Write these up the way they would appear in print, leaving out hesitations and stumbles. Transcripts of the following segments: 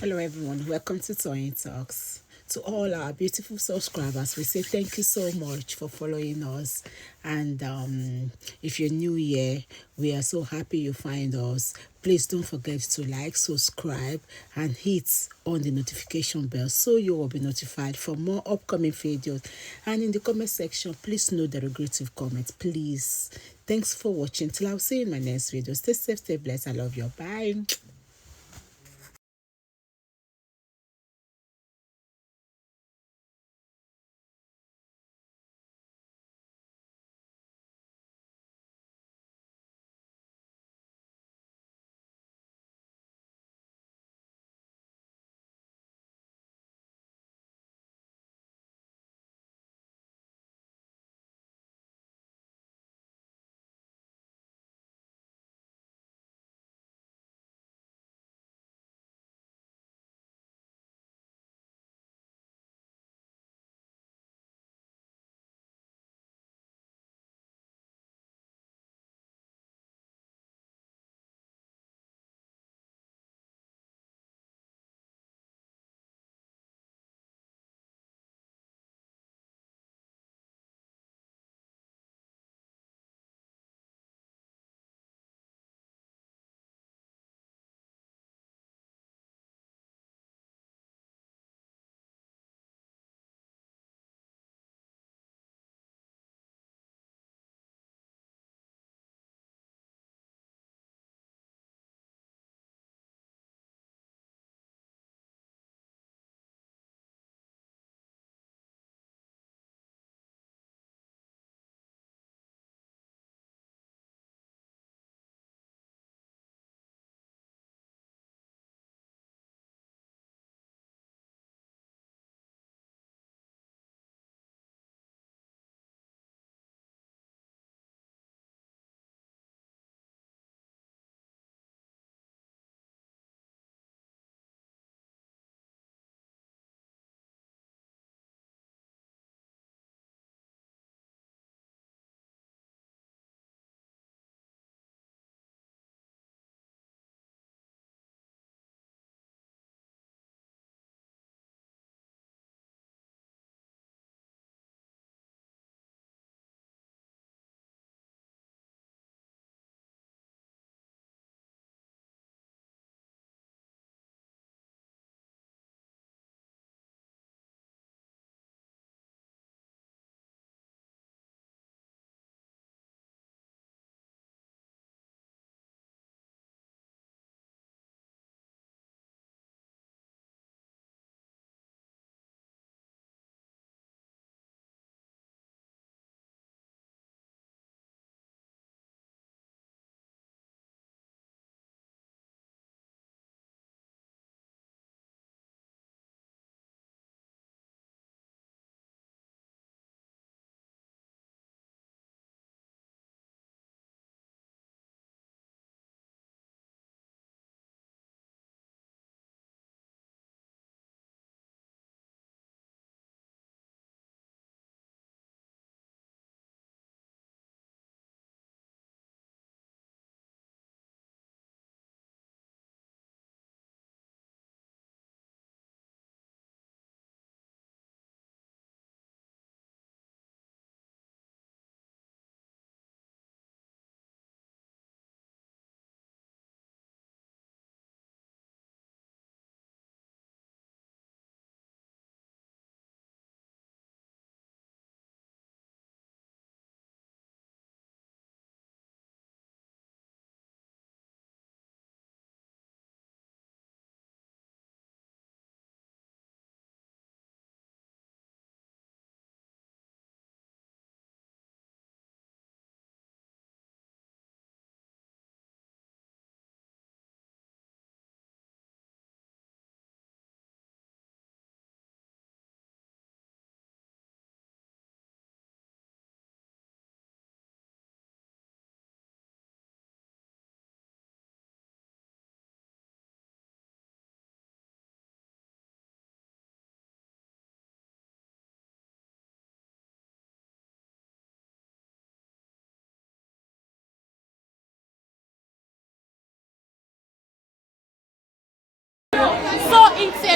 Hello, everyone. Welcome to Toying Talks. To all our beautiful subscribers, we say thank you so much for following us. And if you're new here, we are so happy you find us. Please don't forget to like, subscribe, and hit on the notification bell so you will be notified for more upcoming videos. And in the comment section, please note the regrettive comments, please. Thanks for watching. Till I'll see you in my next video. Stay safe, stay blessed. I love you. Bye.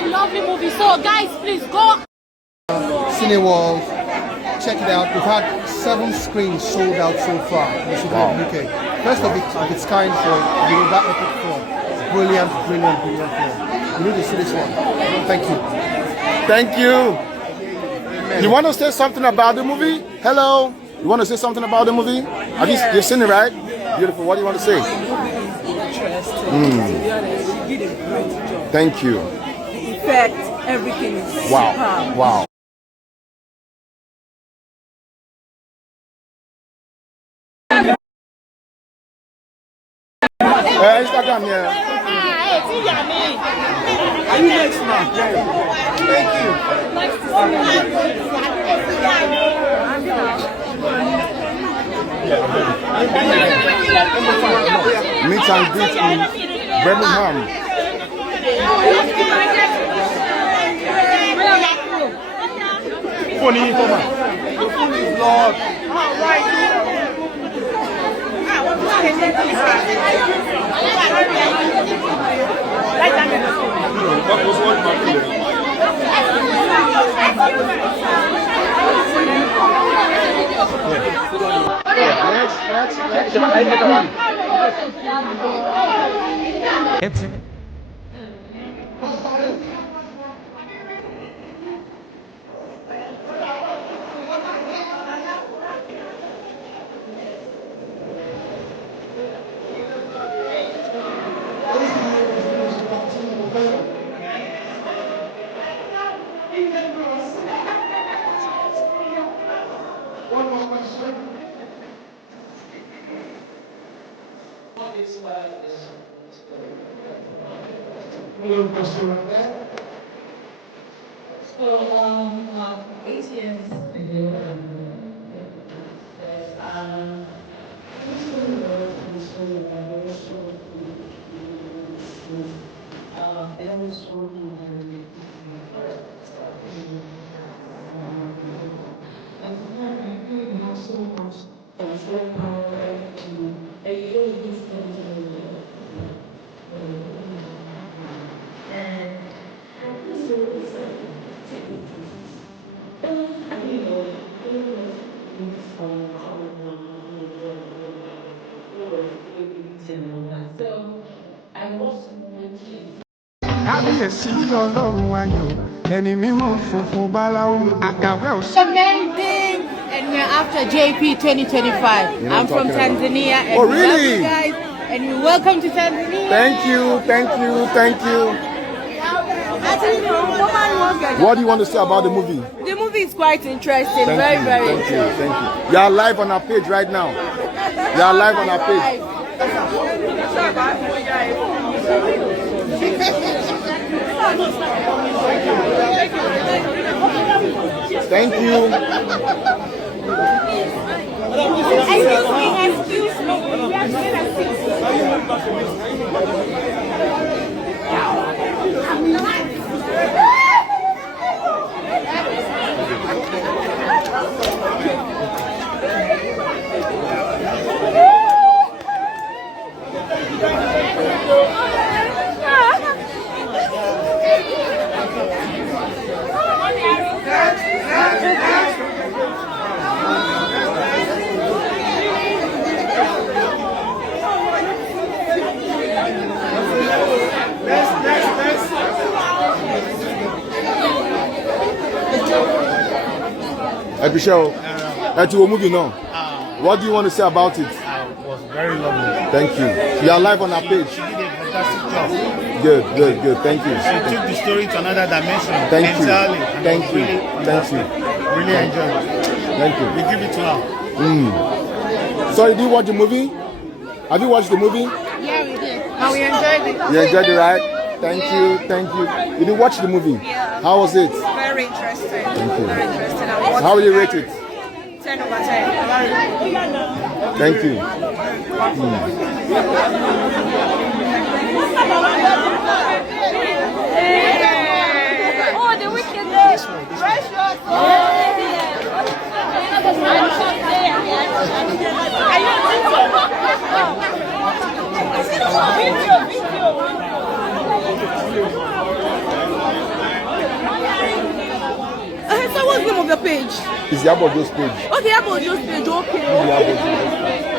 lovely movie. So guys, please go. Cineworld, check it out. We've had 7 screens sold out so far in the city of UK. First of its kind for that epic film. Brilliant film. You need to see this one. Thank you. Thank you. You want to say something about the movie? Hello? You want to say something about the movie? Have you've seen it, right? Beautiful. What do you want to say? You did a great job. Thank you. The effect, everything is Wow. superb. Wow. Instagram, yeah. Are you next man? Thank you. Meet and greet in Birmingham. Phone in, come on. Your phone is locked. Amazing. And we're after JP 2025. I'm from Tanzania. And Oh, we love really? you guys. And we welcome to Tanzania. Thank you. Thank you. Thank you. What do you want to say about the movie? The movie is quite interesting. Thank very, you. very Thank interesting. you. Thank you. You are live on our page right now. You are live on our page. Thank you. Excuse me. We are together. Michelle, that you were moving on. What do you want to say about it? It was very lovely. Thank you. You are live on our page. She did a fantastic job. Good. Thank you. She took the story to another dimension. Thank you. Entirely, and Thank it was you. Really Thank fantastic. you. Really enjoyed it. Thank you. We give it to her. So, did you watch the movie? Have you watched the movie? Yeah, we did. And we enjoyed it. You enjoyed it, right? Thank you. Thank you. Did you watch the movie? Yeah. How was it? Very interesting. Thank you. Very interesting. How will you rate it? 10 over 10. Thank you. Oh, the wickedness. Precious. Are you your page? It's Iyabo Ojo's page. Okay, Iyabo Ojo's page. Okay. Iyabo Ojo's page.